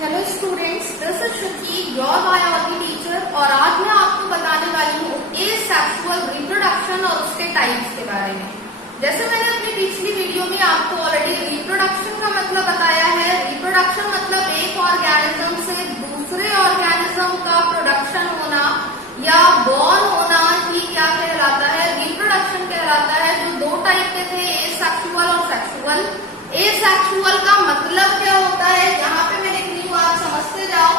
Hello students, this is शुची, your biology teacher. और आज मैं आपको बताने वाली हूँ एसेक्सुअल रिप्रोडक्शन और उसके टाइप्स के बारे में। जैसे मैंने अपनी पिछली वीडियो में आपको ऑलरेडी रिप्रोडक्शन का मतलब बताया है। रिप्रोडक्शन मतलब एक ऑर्गेनिज्म से दूसरे ऑर्गेनिज्म का प्रोडक्शन होना या बॉर्न होना ही क्या कहलाता है, रिप्रोडक्शन कहलाता है। जो दो टाइप के थे, एसेक्सुअल और सेक्सुअल। एसेक्सुअल का मतलब क्या होता है, यहाँ पे मैं लिख रही हूँ, आप समझते जाओ।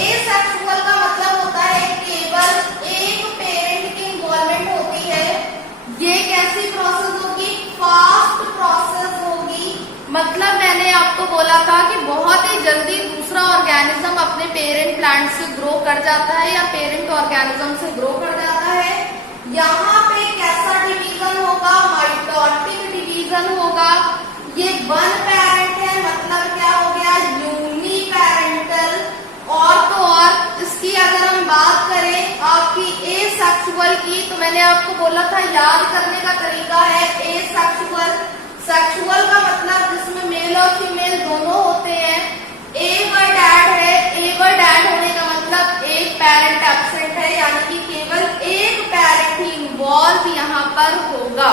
एसेक्सुअल का मतलब होता है केवल एक पेरेंट की इन्वॉल्वमेंट होती है। ये कैसी प्रोसेस होगी, फास्ट प्रोसेस होगी। मतलब मैंने आपको बोला था कि बहुत ही जल्दी दूसरा ऑर्गेनिज्म अपने पेरेंट प्लांट से ग्रो कर जाता है या पेरेंट ऑर्गेनिज्म से ग्रो कर जाता है। यहाँ पे कैसा डिवीजन होगा, माइटोटिक डिवीजन होगा। ये वन पेरेंट है, मतलब क्या हो गया, यूनी पेरेंटल। और तो और इसकी अगर हम बात करें आपकी एसेक्सुअल की, तो मैंने आपको बोला था याद करने का तरीका है एसेक्सुअल। सेक्सुअल का मतलब जिसमें मेल और फीमेल दोनों होते हैं। ए व डैड है, ए व डैड होने का मतलब एक पेरेंट एब्सेंट है, यानी कि केवल एक पेरेंट ही इन्वॉल्व यहाँ पर होगा।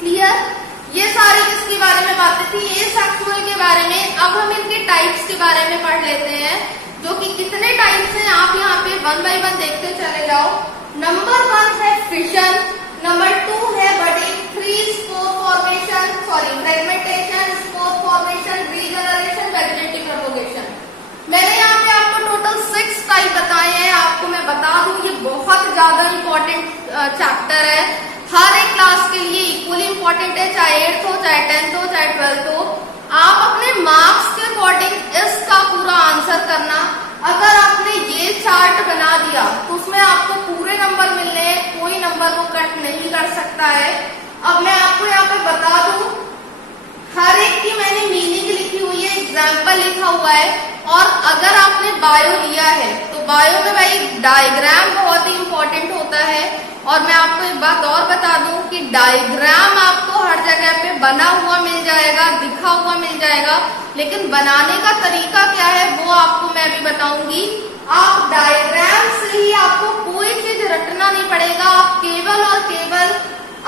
क्लियर? ये सारी किसके बारे में बातें थी, एसेक्सुअल के बारे में। अब हम इनके टाइप्स के बारे में पढ़ लेते हैं, जो कि कितने टाइप्स हैं आप यहाँ पे वन बाय वन देखते चले जाओ। नंबर 1 है फिशन, नंबर 2 है budding, 3 spore formation, fragmentation, spore formation, regeneration, vegetative propagation. मैंने यहाँ पे आपको टोटल 6 टाइप बताए हैं। आपको मैं बता दूं, ये बहुत ज्यादा इंपॉर्टेंट चैप्टर है, हर एक क्लास के लिए इक्वली इंपॉर्टेंट है, चाहे 8th हो, चाहे 10th हो, चाहे 12th हो। आप अपने मार्क्स के अकॉर्डिंग इसका पूरा आंसर करना। अगर आपने ये चार्ट बना दिया तो उसमें आपको पूरे नंबर मिलने हैं, कोई नंबर को कट नहीं कर सकता है। अब मैं आपको यहाँ पे बता दूं, हर एक की मैंने मीनिंग लिखी हुई है, एग्जाम्पल लिखा हुआ है। और अगर आपने बायो लिया है तो बायो में भाई डायग्राम बहुत ही इंपॉर्टेंट होता है। और मैं आपको एक बात और बता दूं कि डायग्राम आपको हर जगह पे बना हुआ मिल जाएगा, दिखा हुआ मिल जाएगा, लेकिन बनाने का तरीका क्या है वो आपको मैं भी बताऊंगी। आप डायग्राम से ही, आपको कोई चीज रटना नहीं पड़ेगा, आप केवल और केवल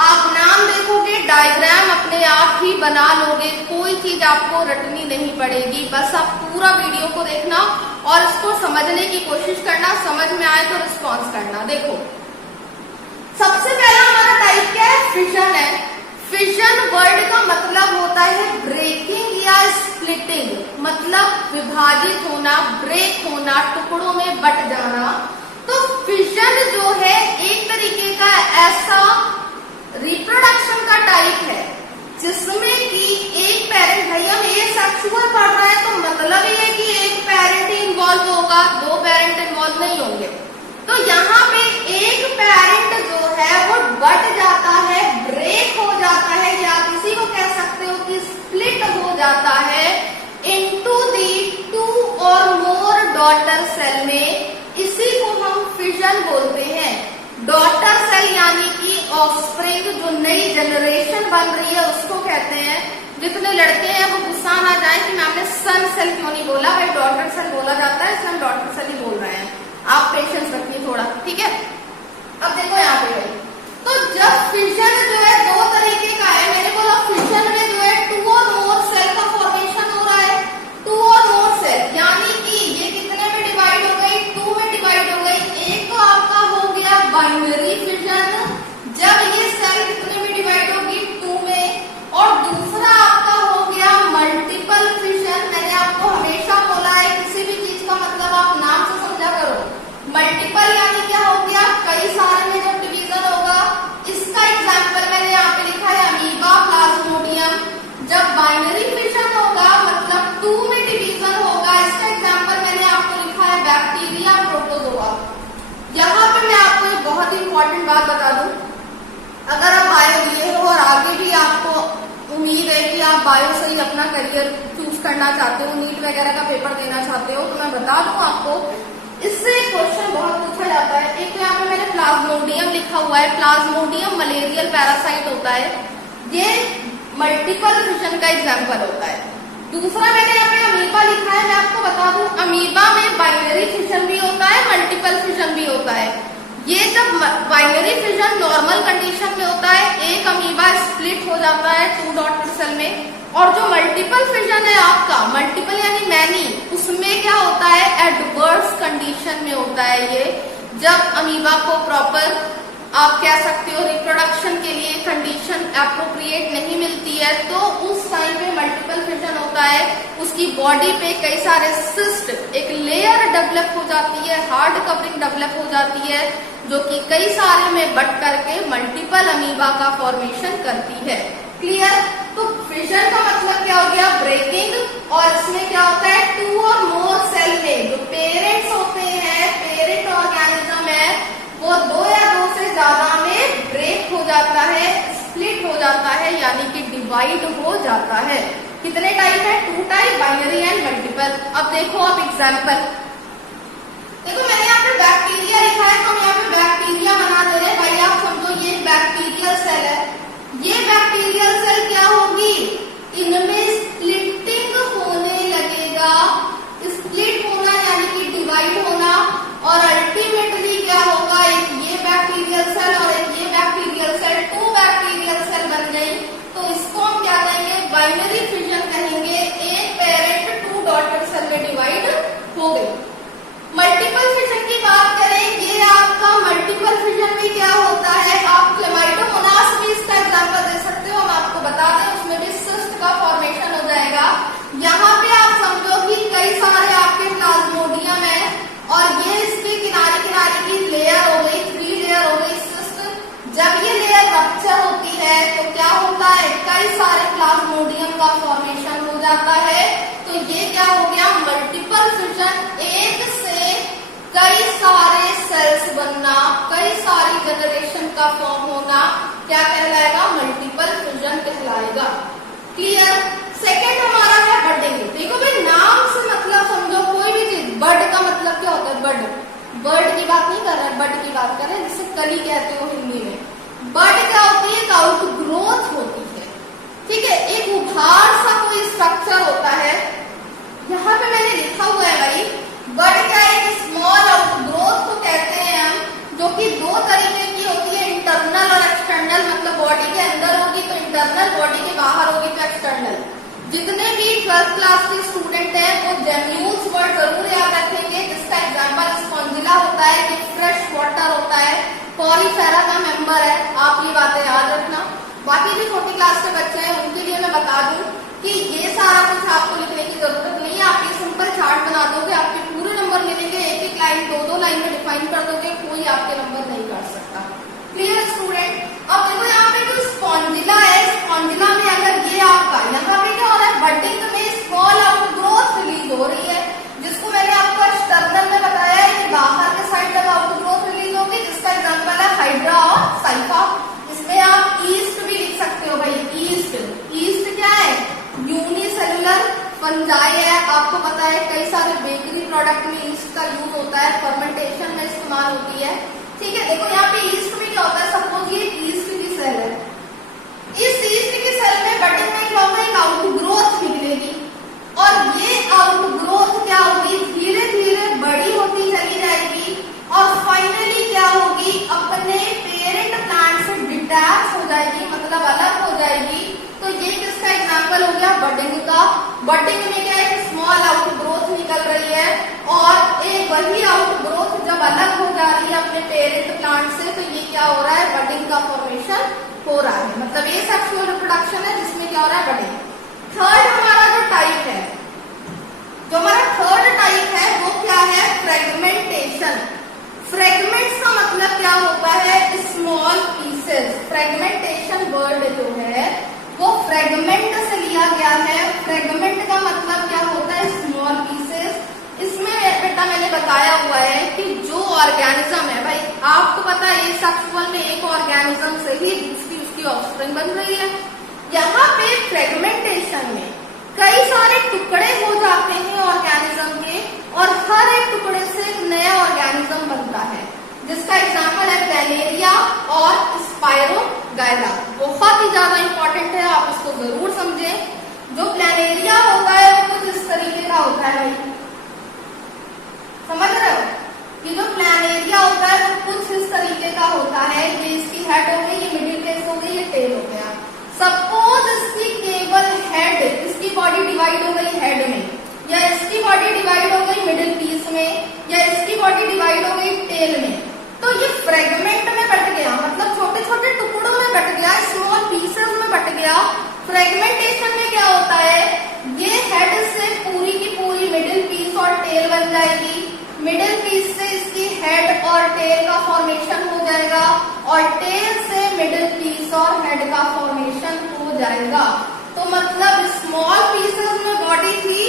आप नाम देखोगे, डायग्राम अपने आप ही बना लोगे, कोई चीज आपको रटनी नहीं पड़ेगी। बस आप पूरा वीडियो को देखना और इसको समझने की कोशिश करना, समझ में आए तो रिस्पॉन्स करना। देखो, सबसे पहला हमारा टाइप क्या है, फिशन है। फिशन वर्ड का मतलब होता है ब्रेकिंग या स्प्लिटिंग, मतलब विभाजित होना, ब्रेक होना, टुकड़ों में बट जाना। तो फिशन जो है एक तरीके का ऐसा रिप्रोडक्शन का टाइप है जिसमें कि एक पेरेंट, भाई हम एसेक्सुअल पढ़ रहे हैं तो मतलब ये है कि एक पेरेंट ही इन्वॉल्व होगा, दो पेरेंट इन्वॉल्व नहीं होंगे। तो यहाँ पे एक पेरेंट जो है वो बट जाता है, ब्रेक हो जाता है, या किसी को कह सकते हो कि स्प्लिट हो जाता है इनटू दी 2 और मोर डॉटर सेल में। इसी को हम फिशन बोलते हैं। डॉटर सेल यानी कि ऑफस्प्रिंग, जो नई जनरेशन बन रही है उसको कहते हैं। जितने लड़के हैं वो गुस्सा ना जाए कि मैंने सन सेल क्यों नहीं बोला, भाई डॉटर सेल बोला जाता है, इसलिए हम डॉटर सेल ही बोल रहे हैं। आप पेशेंस रखिए थोड़ा, ठीक है। अब देखो यहाँ पे, तो जब फिशन जो है दो तरीके का है, मैंने बोला फिशन में जो है 2 और मोर सेल का फॉर्मेशन हो रहा है। 2 और मोर सेल यानी कि ये कितने में डिवाइड हो गई, 2 में डिवाइड हो गई। एक तो आपका हो गया बाइनरी फिशन, जब ये सेल कितने में डिवाइड होगी, 2 में। और दूसरा आपका हो गया मल्टीपल फिशन। मैंने आपको हमेशा बोला है किसी भी चीज का मतलब आप नाम से समझा करो। मल्टीपल यानी क्या हो गया, कई सारे में जब डिवीजन होगा। इसका एग्जाम्पल मैंने यहाँ पे लिखा है अमीबा, प्लाज्मोडियम। जब बाइनरी फिशन होगा मतलब 2 में डिवीजन होगा, इसका एग्जाम्पल मैंने आपको लिखा है बैक्टीरिया, प्रोटोजोआ। यहाँ पे मैं आपको एक बहुत ही इंपॉर्टेंट बात बता दूं, अगर आप बायो लिए हो और आगे भी आपको उम्मीद है कि आप बायो से ही अपना करियर चूज करना चाहते हो, नीट वगैरह का पेपर देना चाहते हो, तो मैं बता दूं आपको, इससे क्वेश्चन बहुत पूछा जाता है। एक तो यहाँ पे मैंने प्लाज्मोडियम लिखा हुआ है। प्लाज्मोडियम मलेरियल पैरासाइट होता है, ये मल्टीपल फिशन का एग्जाम्पल होता है। दूसरा मैंने यहाँ पे अमीबा लिखा है, मैं आपको बता दूं अमीबा में बाइनरी फिजन भी होता है, मल्टीपल फिजन भी होता है। ये जब बाइनरी फिजन नॉर्मल कंडीशन में होता है, एक अमीबा स्प्लिट हो जाता है 2 डॉटेड सेल में, और जो मल्टीपल फिजन है आपका, मल्टीपल यानी मैनी, उसमें क्या होता है एडवर्स कंडीशन में होता है ये, जब अमीबा को प्रॉपर आप कह सकते हो रिप्रोडक्शन के लिए कंडीशन एप्रोप्रिएट नहीं मिलती है, तो उस टाइम पे मल्टीपल फिजन होता है। उसकी बॉडी पे कई सारे सिस्ट, एक लेयर डेवलप हो जाती है, हार्ड कवरिंग डेवलप हो जाती है, जो कि कई सारे में बट करके मल्टीपल अमीबा का फॉर्मेशन करती है। क्लियर? तो फिजन का मतलब क्या हो गया ब्रेकिंग, और इसमें क्या होता है 2 और मोर सेल में जो पेरेंट्स होते हैं, पेरेंट ऑर्गेनिज्म है, वो 2 या 2 से ज्यादा में ब्रेक हो जाता है, स्प्लिट हो जाता है, यानी कि डिवाइड हो जाता है। कितने टाइप है? 2 टाइप, बाइनरी एंड मल्टीपल। अब देखो आप एग्जाम्पल, देखो मैंने यहाँ पे बैक्टीरिया लिखा है, तो हम यहाँ पे बैक्टीरिया बना दे रहे हैं। भाई आप समझो ये बैक्टीरियल सेल है, ये बैक्टीरियल सेल क्या होगी, इनमें स्प्लिटिंग होने लगेगा, स्प्लिट होना यानी कि डिवाइड होना, और अल्टीमेटली क्या होगा, एक ये बैक्टीरियल सेल और एक ये बैक्टीरियल सेल, 2 बैक्टीरियल सेल बन गई। तो इसको हम क्या कहेंगे, बाइनरी फिजन कहेंगे। एक पेरेंट 2 डॉटर सेल में डिवाइड हो गई। मल्टीपल फिजन की बात करें, ये आपका मल्टीपल फिजन में क्या होता है, आप क्लेमाइडोमोनास भी इसका एग्जांपल दे सकते हो, हम आपको बता दें, उसमें भी सिस्ट का फॉर्मेशन हो जाएगा। यहाँ पे आप समझो कि कई सारे आपके प्लाज्मोडियम है, और ये इसके किनारे किनारे की लेयर हो गई, 3 लेयर हो गई सिस्ट। जब ये लेयर रप्चर होती है तो क्या होता है, कई सारे प्लाज्मोडियम का फॉर्मेशन हो जाता है। तो ये क्या हो गया मल्टीपल फिजन, एक से कई सारे सेल्स बनना, कई सारी जनरेशन का फॉर्म होना, क्या कहलाएगा, मल्टीपल फिजन कहलाएगा। क्लियर? सेकेंड हमारा है बडिंग। देखो भाई नाम से मतलब समझो कोई भी चीज, बड का मतलब क्या होता है, बड, बर्ड की बात नहीं कर रहे, बड की बात कर रहे हैं, जिसे कली कहते हो हिंदी में। बड क्या होती है, एक आउट ग्रोथ होती है, ठीक है, एक उभार सा कोई स्ट्रक्चर होता है। यहाँ पे मैंने लिखा हुआ है भाई, बड क्या है, एक स्मॉल आउट ग्रोथ को कहते हैं हम, जो कि 2 तरीके की होती है, इंटरनल और एक्सटर्नल, मतलब बॉडी के अंदर होगी तो इंटरनल, बॉडी के बाहर होगी तो एक्सटर्नल। जितने भी 12th क्लास के स्टूडेंट हैं वो जेम्यूल्स वर्ड जरूर याद रखेंगे, जिसका एग्जांपल स्पॉन्जिला होता है, कि फ्रेश वाटर होता है, पॉरीफेरा का मेंबर है, आप ये बातें याद रखना। बाकी जो छोटी क्लास के बच्चे हैं उनके लिए मैं बता दूं कि ये सारा कुछ आपको लिखने की जरूरत नहीं है, आप ये सिंपल चार्ट बना दोगे, आपके पूरे नंबर मिलेंगे, एक एक लाइन 2-2 लाइन में डिफाइन कर दोगे, कोई आपके नंबर नहीं कर सकता। Clear student? अब देखो यहाँ पे जो स्पॉन्जिला है, स्पॉन्जिला में अगर ये आपका यहाँ पे क्या हो रहा है, बडिंग में स्मॉल आउट ग्रोथ रिलीज हो रही है, जिसको मैंने आपको एक्सटर्नल में बताया है कि बाहर के साइड तक आउट ग्रोथ रिलीज होगी, जिसका एग्जांपल है हाइड्रा और साइफा। इसमें आप ईस्ट भी लिख सकते हो भाई, ईस्ट, ईस्ट क्या है, यूनिसेलुलर फंजाई है, आपको पता है कई सारे बेकरी प्रोडक्ट में ईस्ट का यूज होता है, फर्मेंटेशन में इस्तेमाल होती है, ठीक है। देखो यहाँ पे ईस्ट में क्या होता है, सपोज ये ईस्ट की सेल है, इस ईस्ट की सेल में बडिंग में क्या होगा, एक आउट ग्रोथ निकलेगी, और ये आउट ग्रोथ क्या होगी, धीरे धीरे बड़ी होती चली जाएगी, और फाइनली क्या होगी, अपने पेरेंट प्लांट से डिटैच हो जाएगी, मतलब अलग हो जाएगी। तो ये किसका एग्जाम्पल हो गया, बडिंग का। बडिंग में क्या है, स्मॉल आउट ग्रोथ निकल रही है, और एक वही आउट ग्रोथ जब अलग हो जा रही है अपने पेरेंट प्लांट से, तो ये क्या हो रहा है, बडिंग का फॉर्मेशन हो रहा है, मतलब ये सेक्सुअल रिप्रोडक्शन है जिसमें क्या हो रहा है, बडिंग। थर्ड हमारा जो टाइप है, जो हमारा थर्ड टाइप है वो क्या है, फ्रेगमेंटेशन। फ्रेगमेंट्स का मतलब क्या होता है, स्मॉल पीसेस। फ्रेगमेंटेशन वर्ड जो है वो फ्रेगमेंट से लिया गया है। फ्रेगमेंट का मतलब क्या होता है, स्मॉल पीसेस। इसमें बेटा मैंने बताया हुआ है कि जो ऑर्गेनिज्म है, भाई आपको पता है ये सेक्सुअल में एक ऑर्गेनिज्म से ही दूसरी उसकी ऑफस्प्रिंग बन रही है। यहाँ पे फ्रेगमेंटेशन में कई सारे टुकड़े हो जाते हैं ऑर्गेनिज्म के, और हर एक टुकड़े से एक नया ऑर्गेनिज्म बनता है, जिसका एग्जाम्पल है प्लैनेरिया और स्पायरोगाइरा। बहुत ही ज्यादा इंपॉर्टेंट है, आप इसको जरूर समझें। जो प्लैनेरिया होता है बॉडी डिवाइड हो गई हेड में, या इसकी बॉडी डिवाइड हो गई मिडिल पीस में, या इसकी बॉडी डिवाइड हो गई टेल में, तो ये फ्रेगमेंट में बट गया, मतलब छोटे छोटे टुकड़ों में बट गया, स्मॉल पीसेस में बट गया। फ्रेगमेंटेशन में क्या होता है, ये हेड से पूरी की पूरी मिडिल पीस और टेल बन जाएगी, मिडिल पीस से इसकी हेड और टेल का फॉर्मेशन हो जाएगा, और टेल से मिडिल पीस और हेड का फॉर्मेशन हो जाएगा। तो मतलब स्मॉल पीसेस में बॉडी थी,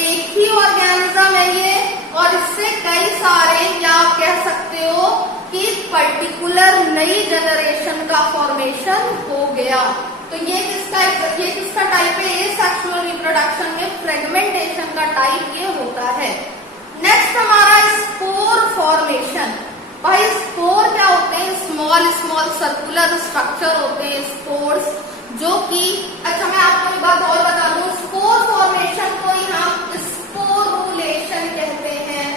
एक ही ऑर्गेनिज्म है ये, और इससे कई सारे, या आप कह सकते हो कि पर्टिकुलर नई जनरेशन का फॉर्मेशन हो गया। तो ये किसका टाइप है, ये सेक्सुअल रिप्रोडक्शन में फ्रेगमेंटेशन का टाइप ये होता है। नेक्स्ट हमारा स्पोर फॉर्मेशन। भाई स्पोर क्या होते हैं, स्मॉल स्मॉल सर्कुलर स्ट्रक्चर होते हैं स्पोर्स, जो कि अच्छा मैं आपको एक बात और बता दूं, स्पोर फॉर्मेशन को ही हम स्पोरुलेशन कहते हैं।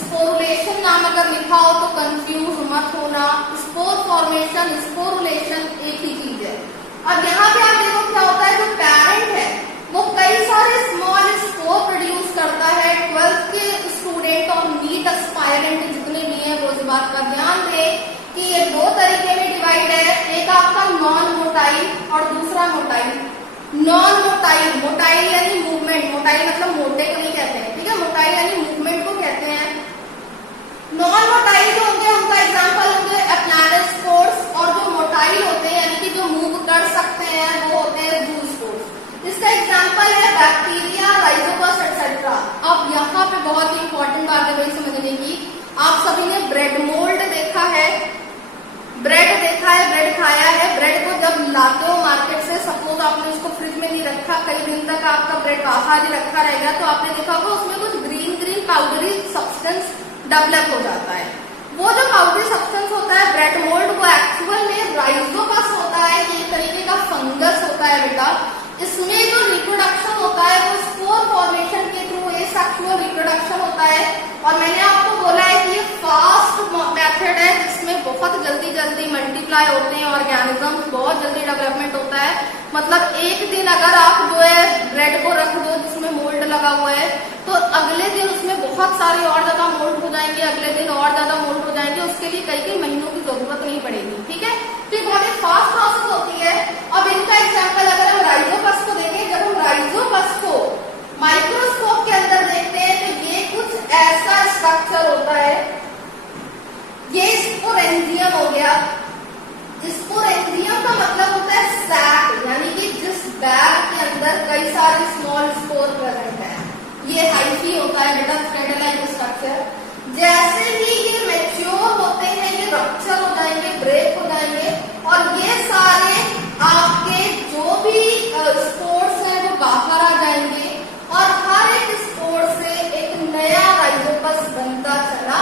स्पोरुलेशन नाम अगर लिखा हो तो कंफ्यूज मत होना, स्पोर फॉर्मेशन स्पोरुलेशन एक ही चीज है। अब यहाँ पे आप देखो क्या होता है, जो पेरेंट है वो कई सारे स्मॉल स्पोर प्रोड्यूस करता है। 12th के स्टूडेंट और नीट एस्पायरेंट जितने भी हैं वो इस बात का ध्यान दें कि ये दो तरीके में डिवाइड है, एक आपका नॉन मोटाइल और दूसरा मोटाइल। नॉन मोटाइल, मोटाइल यानी मूवमेंट, मोटाइल मतलब मोटे को नहीं कहते हैं, ठीक है, मोटाइल यानी मूवमेंट को कहते हैं। नॉन मोटाइल जो होंगे उनका एग्जांपल होंगे एप्लानोस्पोर्स, और जो मोटाइल होते हैं यानी कि जो मूव कर सकते हैं वो होते हैं ज़ूस्पोर्स। इसका एग्जांपल है बैक्टीरिया, राइजोपस एक्सेट्रा। अब यहाँ पे बहुत ही इंपॉर्टेंट बात है भाई समझने की, आप सभी ने ब्रेड मोल्ड देखा है, ब्रेड देखा है, ब्रेड खाया है। ब्रेड को जब लाते हो मार्केट से, सपोज आपने उसको फ्रिज में नहीं रखा, कई दिन तक आपका ब्रेड बाहर ही रखा रहेगा, तो आपने देखा होगा उसमें कुछ green green powdery substance develop हो जाता है। वो जो पाउडरी सब्सटेंस होता है ब्रेड मोल्ड, वो एक्चुअल में राइजोपस होता है, ये एक तरीके का फंगस होता है बेटा। इसमें जो रिप्रोडक्शन होता है वो स्पोर फॉर्मेशन के थ्रू एसेक्सुअल रिप्रोडक्शन होता है। और मैंने आपको बोला है कि ये फास्ट मेथड है जिसमें बहुत जल्दी जल्दी मल्टीप्लाई होते हैं ऑर्गेनिजम्स, बहुत जल्दी डेवलपमेंट होता है। मतलब एक दिन अगर आप जो है ब्रेड को रख दो जिसमें मोल्ड लगा हुआ है, तो अगले दिन उसमें बहुत सारे और ज्यादा मोल्ड हो जाएंगे, अगले दिन और ज्यादा मोल्ड हो जाएंगे, उसके लिए कई कई महीनों की जरूरत नहीं पड़ेगी, ठीक है। तो ये बहुत ही फास्ट प्रोसेस होती है। अब इनका एग्जाम्पल अगर हम राइजोपस को देखें, जब हम राइजोपस को माइक्रोस्कोप के अंदर देखते हैं तो ये कुछ ऐसा स्ट्रक्चर होता है, ये स्पोरेंजियम हो गया। स्पोरेंजियम का मतलब होता है सैक, यानी कि जिस बैग के अंदर कई सारे स्मॉल स्पोर प्रेजेंट है। ये हाइफी होता है बेटा, थ्रेड लाइक स्ट्रक्चर। जैसे ही ये मैच्योर होते हैं ये रप्चर हो जाएंगे, ब्रेक हो जाएंगे, और ये सारे आपके जो भी स्पोर्स हैं वो बाहर आ जाएंगे, और हर एक स्पोर से एक नया राइजोपस बनता चला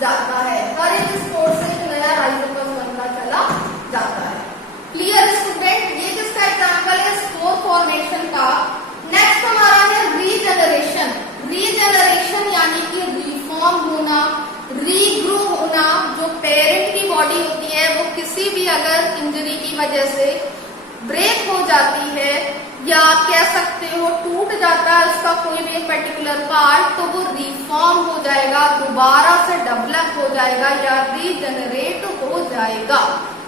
जाता है। हर एक स्पोर से एक नया राइजोपस बनता चला जाता है। क्लियर स्टूडेंट, ये किसका एग्जाम्पल है स्पोर फॉर्मेशन का। नेक्स्ट हमारा है रीजेनरेशन। रीजेनरेशन यानी कि रिफॉर्म होना, रीग्रो होना। जो पेरेंट की बॉडी होती है वो किसी भी अगर इंजरी की वजह से ब्रेक हो जाती है, या आप कह सकते हो टूट जाता है उसका कोई भी पर्टिकुलर पार्ट, तो वो रिफॉर्म हो जाएगा, दोबारा से डेवलप हो जाएगा या रीजनरेट हो जाएगा।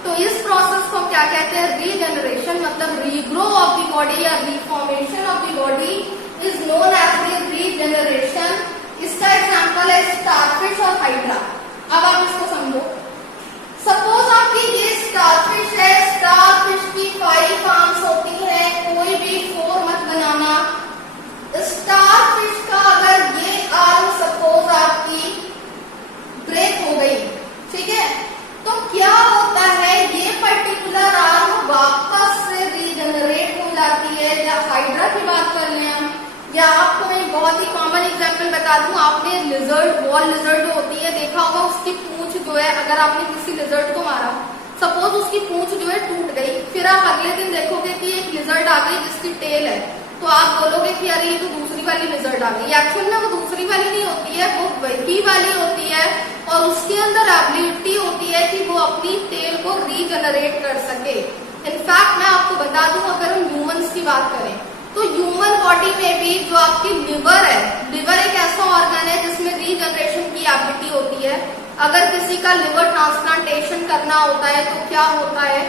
तो इस प्रोसेस को क्या कहते हैं, रीजनरेशन। मतलब रीग्रो ऑफ द बॉडी या reformation of the body is known as the regeneration. इसका एग्जाम्पल है स्टारफिश और हाइड्रा। अब आप इसको समझो, सपोज आपकी ये स्टारफिश है, स्टारफिश की 5 आर्म्स होती है, कोई भी 4 मत बनाना। स्टारफिश का अगर ये आर्म सपोज आपकी ब्रेक हो गई, ठीक है, तो क्या होता है ये पर्टिकुलर आर्म वापस से रीजनरेट हो जाती है। या हाइड्रा की बात कर लें हम, या आपको मैं बहुत ही कॉमन एग्जांपल बता दूं, आपने लिजर्ड, वॉल लिजर्ड जो होती है देखा होगा, उसकी पूंछ जो है अगर आपने किसी लिजर्ड को मारा, सपोज उसकी पूंछ जो है टूट गई, फिर आप अगले दिन देखोगे कि एक लिजर्ड आ गई जिसकी टेल है, तो आप बोलोगे कि अरे ये तो दूसरी वाली लिजर्ड आ गई। एक्चुअल में वो दूसरी वाली नहीं होती है, वो वही वाली होती है, और उसके अंदर एबिलिटी होती है कि वो अपनी टेल को रीजनरेट कर सके। इनफैक्ट मैं आपको बता दूं, अगर हम ह्यूमंस की बात करें, तो ह्यूमन बॉडी में भी जो आपकी लिवर है, लिवर एक ऐसा ऑर्गन है जिसमें रीजनरेशन की एबिलिटी होती है। अगर किसी का लिवर ट्रांसप्लांटेशन करना होता है तो क्या होता है,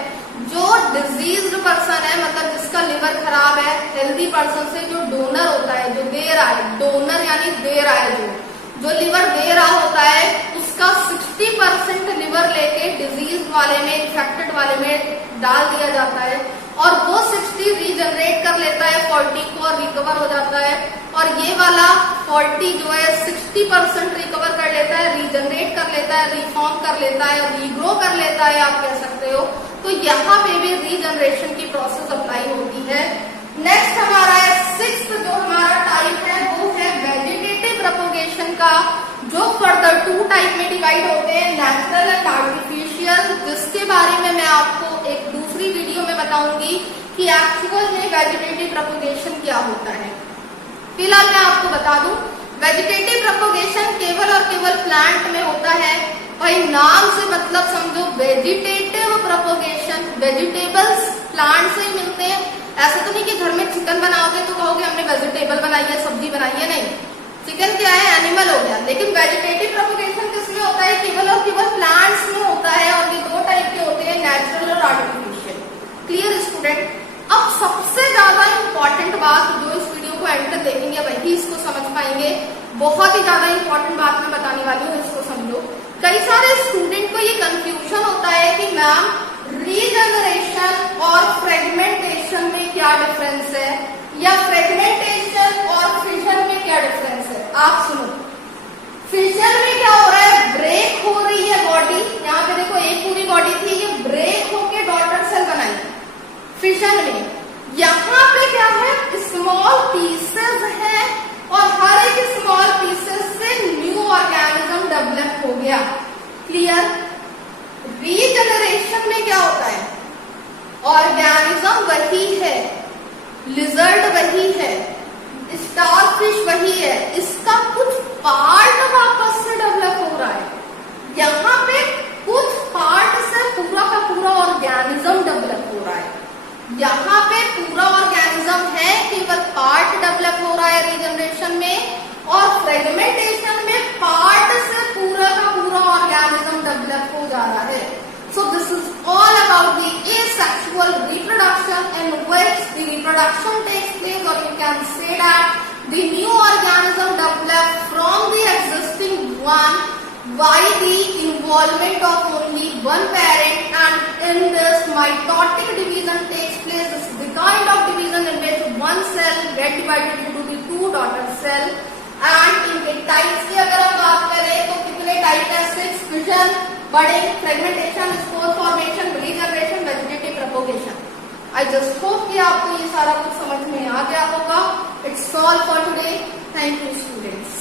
जो डिजीज्ड पर्सन है, मतलब जिसका लिवर खराब है, हेल्दी पर्सन से जो डोनर होता है, जो दे रहा है, डोनर यानी दे रहा है, जो लिवर दे रहा होता है, उसका 60% लिवर लेके डिजीज वाले में, इन्फेक्टेड वाले में डाल दिया जाता है और वो 60 रीजनरेट कर लेता है 40 को और रिकवर हो जाता है। और ये वाला 40 जो है 60% रिकवर कर लेता है, रीजनरेट कर लेता है, रिफॉर्म कर लेता है, रीग्रो कर लेता है, आप कह सकते हो। तो यहाँ पे भी रीजनरेशन की प्रोसेस अप्लाई होती है। नेक्स्ट हमारा है 6th जो हमारा टाइप है वो है वेजिटेटिव प्रोपगेशन का, जो फर्दर 2 टाइप में डिवाइड होते हैं, नेचुरल एंड आर्टिफिशियल, जिसके बारे में मैं आपको एक दूसरी वीडियो में बताऊंगी कि एक्चुअल में वेजिटेटिव प्रोपगेशन क्या होता है। फिलहाल मैं आपको बता दूं, वेजिटेटिव प्रोपगेशन केवल और केवल प्लांट में होता है। भाई नाम से मतलब समझो, वेजिटेटिव प्रोपगेशन, वेजिटेबल्स प्लांट से ही मिलते हैं। ऐसा तो नहीं कि घर में चिकन बनाओगे तो कहोगे हमने वेजिटेबल बनाई है, सब्जी बनाई है, नहीं। चिकन क्या है, एनिमल हो गया। लेकिन वेजिटेटिव प्रोपगेशन किसमें होता है, केवल और केवल प्लांट्स में होता है। और ये 2 टाइप के होते हैं, नेचुरल और आर्टिफिशियल। Clear student? अब सबसे ज्यादा इंपॉर्टेंट बात, जो इस वीडियो को एंड तक देखेंगे वही इसको समझ पाएंगे। बहुत ही ज्यादा इंपॉर्टेंट बात मैं बताने वाली हूँ, इसको समझो। कई सारे स्टूडेंट को ये कंफ्यूजन होता है कि मैम रीजनरेशन और फ्रेगमेंटेशन में क्या डिफरेंस है, या फ्रेगमेंटेशन और फिशन में क्या डिफरेंस है। आप सुनो, फिशन में क्या हो रहा है, ब्रेक हो रही है बॉडी। यहाँ पे देखो एक पूरी बॉडी थी, ये ब्रेक होके डॉटर सेल बनाई। फिशन में यहाँ पे क्या है, स्मॉल पीसेस है और हर एक स्मॉल पीसेस से न्यू ऑर्गेनिज्म डेवलप हो गया। क्लियर? रीजनरेशन में क्या होता है, ऑर्गेनिज्म वही है, लिजर्ड वही है, स्टारफिश वही है, इसका कुछ पार्ट वापस से डेवलप हो रहा है। यहाँ पे कुछ पार्ट से पूरा का पूरा ऑर्गेनिज्म डेवलप हो रहा है। यहाँ पे पूरा ऑर्गेनिज्म है, केवल पार्ट डेवलप हो रहा है रीजनरेशन में। और फ्रेगमेंटेशन में पार्ट से पूरा का पूरा ऑर्गेनिज्म डेवलप हो जा रहा है। So this is all about the asexual reproduction, in which the reproduction takes place, or you can say that the new organism develop from the existing one by the involvement of only one parent, and in this mitotic division takes place. This is the kind of division in which one cell get divided into the 2 daughter cell. And इनके types की अगर हम बात करें तो कितने type है, 6, fission, budding, fragmentation, spore formation, regeneration, vegetative propagation. I just hope कि आपको ये सारा कुछ समझ में आ गया होगा। It's all for today. Thank you students.